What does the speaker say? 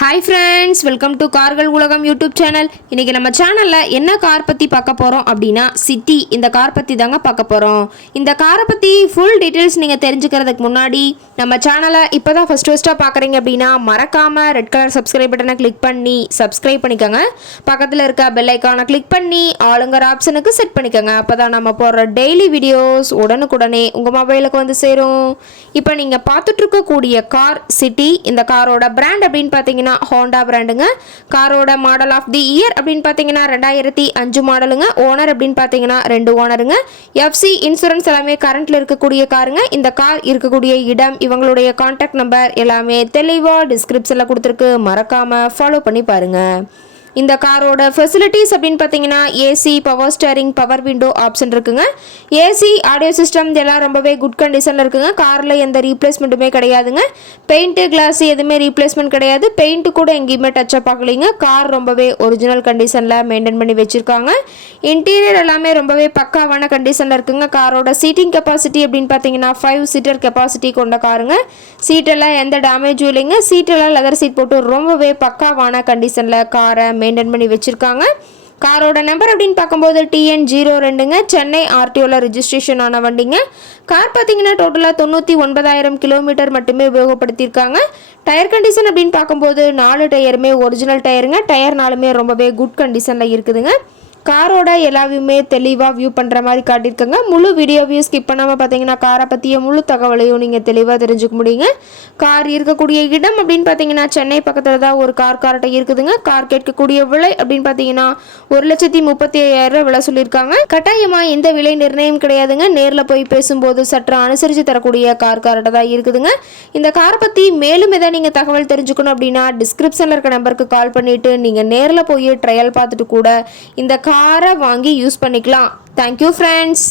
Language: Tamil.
ஹாய் ஃப்ரெண்ட்ஸ், வெல்கம் டு கார்கள் உலகம் யூடியூப் சேனல். இன்றைக்கி நம்ம சேனலில் என்ன கார் பற்றி பார்க்க போகிறோம் அப்படின்னா சிட்டி இந்த கார் பற்றி தாங்க பார்க்க போகிறோம். இந்த காரை பற்றி ஃபுல் டீட்டெயில்ஸ் நீங்கள் தெரிஞ்சுக்கிறதுக்கு முன்னாடி நம்ம சேனலை இப்போ தான் ஃபஸ்ட்டாக பார்க்குறீங்க அப்படின்னா மறக்காமல் ரெட் கலர் சப்ஸ்கிரைப் பட்டனை கிளிக் பண்ணி சப்ஸ்கிரைப் பண்ணிக்கோங்க. பக்கத்தில் இருக்க பெல் ஐக்கானை கிளிக் பண்ணி ஆளுங்கிற ஆப்ஷனுக்கு செட் பண்ணிக்கோங்க. அப்போ தான் நம்ம போடுற டெய்லி வீடியோஸ் உடனுக்குடனே உங்கள் மொபைலுக்கு வந்து சேரும். இப்போ நீங்கள் பார்த்துட்ருக்கக்கூடிய கார் சிட்டி. இந்த காரோட பிராண்ட் அப்படின்னு பார்த்தீங்கன்னா ஹோண்டா பிராண்டுங்க. காரோட மாடல் ஆஃப் தி இயர் அப்படின்னு பார்த்தீங்கன்னா 2005 மாடலுங்க. ஓனர் அப்படின்னு பார்த்தீங்கன்னா 2 ஓனருங்க. எஃப்சி இன்சூரன்ஸ் எல்லாமே கரண்ட்ல இருக்கக்கூடிய காருங்க. இந்த கார் இருக்கக்கூடிய இடம், இவங்களுடைய கான்டாக்ட் நம்பர் எல்லாமே தெளிவாக டிஸ்கிரிப்ஷனில் கொடுத்துருக்கு. மறக்காம ஃபாலோ பண்ணி பாருங்க. இந்த காரோட ஃபெசிலிட்டிஸ் அப்படின்னு பார்த்தீங்கன்னா AC, power steering, power window option இருக்குங்க. ஏசி, ஆடியோ சிஸ்டம் இதெல்லாம் ரொம்பவே குட் கண்டிஷனில் இருக்குங்க. காரில் எந்த ரீப்ளேஸ்மெண்ட்டுமே கிடையாதுங்க. பெயிண்ட்டு, கிளாஸ் எதுவுமே ரீப்ளேஸ்மெண்ட் கிடையாது. பெயிண்ட்டு கூட எங்கேயுமே டச்சப் ஆகலைங்க. கார் ரொம்பவே ஒரிஜினல் கண்டிஷனில் மெயின்டைன் பண்ணி வச்சுருக்காங்க. இன்டீரியர் எல்லாமே ரொம்பவே பக்காவான கண்டிஷனில் இருக்குங்க. காரோட சீட்டிங் கெப்பாசிட்டி அப்படின்னு பார்த்தீங்கன்னா 5 சீட்டர் கெப்பாசிட்டி கொண்ட காருங்க. சீட்டெல்லாம் எந்த டேமேஜும் இல்லைங்க. சீட்டெல்லாம் லெதர் சீட் போட்டு ரொம்பவே பக்காவான கண்டிஷனில் காரை மெயின்டைன் பண்ணி வச்சுருக்காங்க. காரோட நம்பர் அப்படின்னு பார்க்கும்போது TN02ங்க. சென்னை ஆர்டிஓவில் ரிஜிஸ்ட்ரேஷன் ஆன வண்டிங்க. கார் பார்த்தீங்கன்னா டோட்டலாக 99,000 கிலோமீட்டர் மட்டுமே உபயோகப்படுத்தியிருக்காங்க. டயர் கண்டிஷன் அப்படின்னு பார்க்கும்போது 4 டயருமே ஒரிஜினல் டயருங்க. டயர்னாலுமே ரொம்பவே குட் கண்டிஷனில் இருக்குதுங்க. காரோட எல்லாவையுமே தெளிவாக வியூ பண்ணுற மாதிரி காட்டியிருக்கங்க. முழு வீடியோவையும் ஸ்கிப் பண்ணாமல் பார்த்தீங்கன்னா காரை பற்றிய முழு தகவலையும் நீங்கள் தெளிவாக தெரிஞ்சுக்க முடியுங்க. கார் இருக்கக்கூடிய இடம் அப்படின்னு பார்த்தீங்கன்னா சென்னை பக்கத்தில் தான் ஒரு கார்ட்டை இருக்குதுங்க. கார் கேட்கக்கூடிய விலை அப்படின்னு பார்த்தீங்கன்னா 1,35,000 விலை சொல்லியிருக்காங்க. கட்டாயமாக இந்த விலை நிர்ணயம் கிடையாதுங்க. நேரில் போய் பேசும்போது சற்று அனுசரித்து தரக்கூடிய கார்ட்டை தான் இருக்குதுங்க. இந்த காரை பற்றி மேலும் எதாவது நீங்கள் தகவல் தெரிஞ்சுக்கணும் அப்படின்னா டிஸ்கிரிப்ஷனில் இருக்க நம்பருக்கு கால் பண்ணிவிட்டு நீங்கள் நேரில் போய் ட்ரையல் பார்த்துட்டு கூட இந்த காரை வாங்கி யூஸ் பண்ணிக்கலாம். Thank you friends.